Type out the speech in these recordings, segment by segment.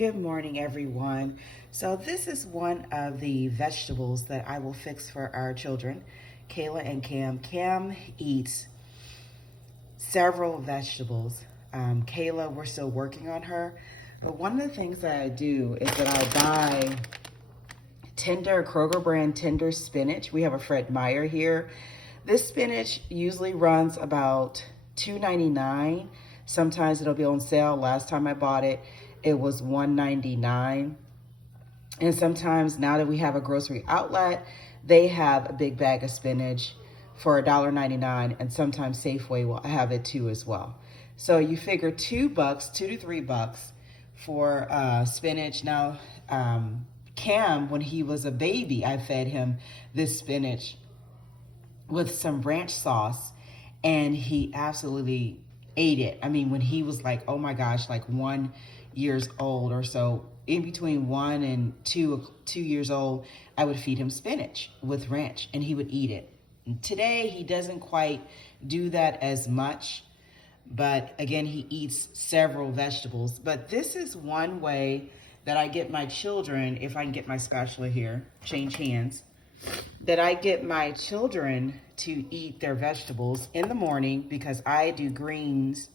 Good morning, everyone. So this is one of the vegetables that I will fix for our children, Kayla and Cam. Cam eats several vegetables. Kayla, we're still working on her. But one of the things that I do is that I buy tender, Kroger brand tender spinach. We have a Fred Meyer here. This spinach usually runs about $2.99. Sometimes it'll be on sale. Last time I bought it, it was $1.99. And sometimes now that we have a grocery outlet, they have a big bag of spinach for $1.99, and sometimes Safeway will have it too as well. So you figure $2, $2 to $3 for spinach. Now, Cam, when he was a baby, I fed him this spinach with some ranch sauce, and he absolutely ate it. I mean, when he was like, oh my gosh, like 1 year old or so, in between 1 and 2 years old, I would feed him spinach with ranch, and he would eat it. And today, he doesn't quite do that as much, but again, he eats several vegetables. But this is one way that I get my children, if I can get my spatula here, change hands, that I get my children to eat their vegetables in the morning, because I do greens,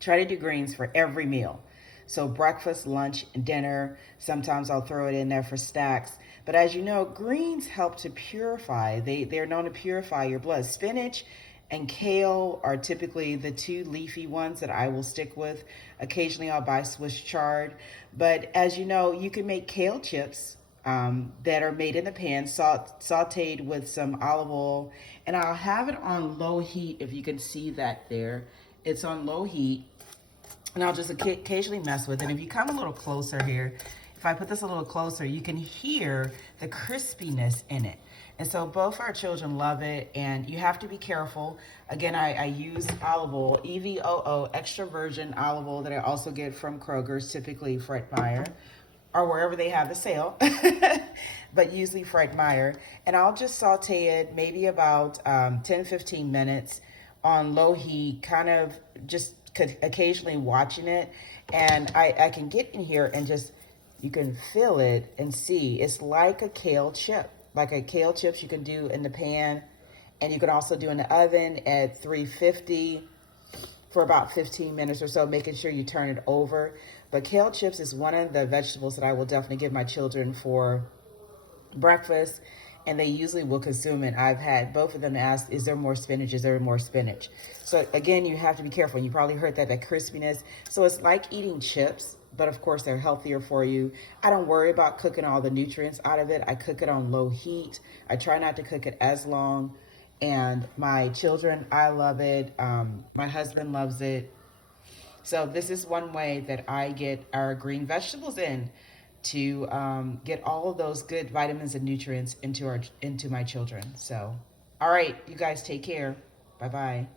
try to do greens for every meal. So breakfast, lunch, dinner, sometimes I'll throw it in there for snacks. But as you know, greens help to purify. They're known to purify your blood. Spinach and kale are typically the two leafy ones that I will stick with. Occasionally I'll buy Swiss chard. But as you know, you can make kale chips that are made in the pan, sauteed with some olive oil. And I'll have it on low heat, if you can see that there. It's on low heat. And I'll just occasionally mess with it. If you come a little closer here, if I put this a little closer, you can hear the crispiness in it. And so both our children love it, and you have to be careful. Again, I use olive oil, EVOO, extra virgin olive oil, that I also get from Kroger's, typically Fred Meyer, or wherever they have the sale, but usually Fred Meyer. And I'll just saute it maybe about 10-15 minutes on low heat, kind of just occasionally watching it. And I can get in here and just, you can feel it and see. It's like a kale chip. Like a kale chips you can do in the pan, and you can also do in the oven at 350 for about 15 minutes or so, making sure you turn it over. But kale chips is one of the vegetables that I will definitely give my children for breakfast, and they usually will consume it. I've had both of them ask, is there more spinach? Is there more spinach? So again, you have to be careful. You probably heard that crispiness. So it's like eating chips, but of course they're healthier for you. I don't worry about cooking all the nutrients out of it. I cook it on low heat. I try not to cook it as long. And my children, I love it. My husband loves it. So this is one way that I get our green vegetables in, to get all of those good vitamins and nutrients into my children. So, all right, you guys take care. Bye-bye.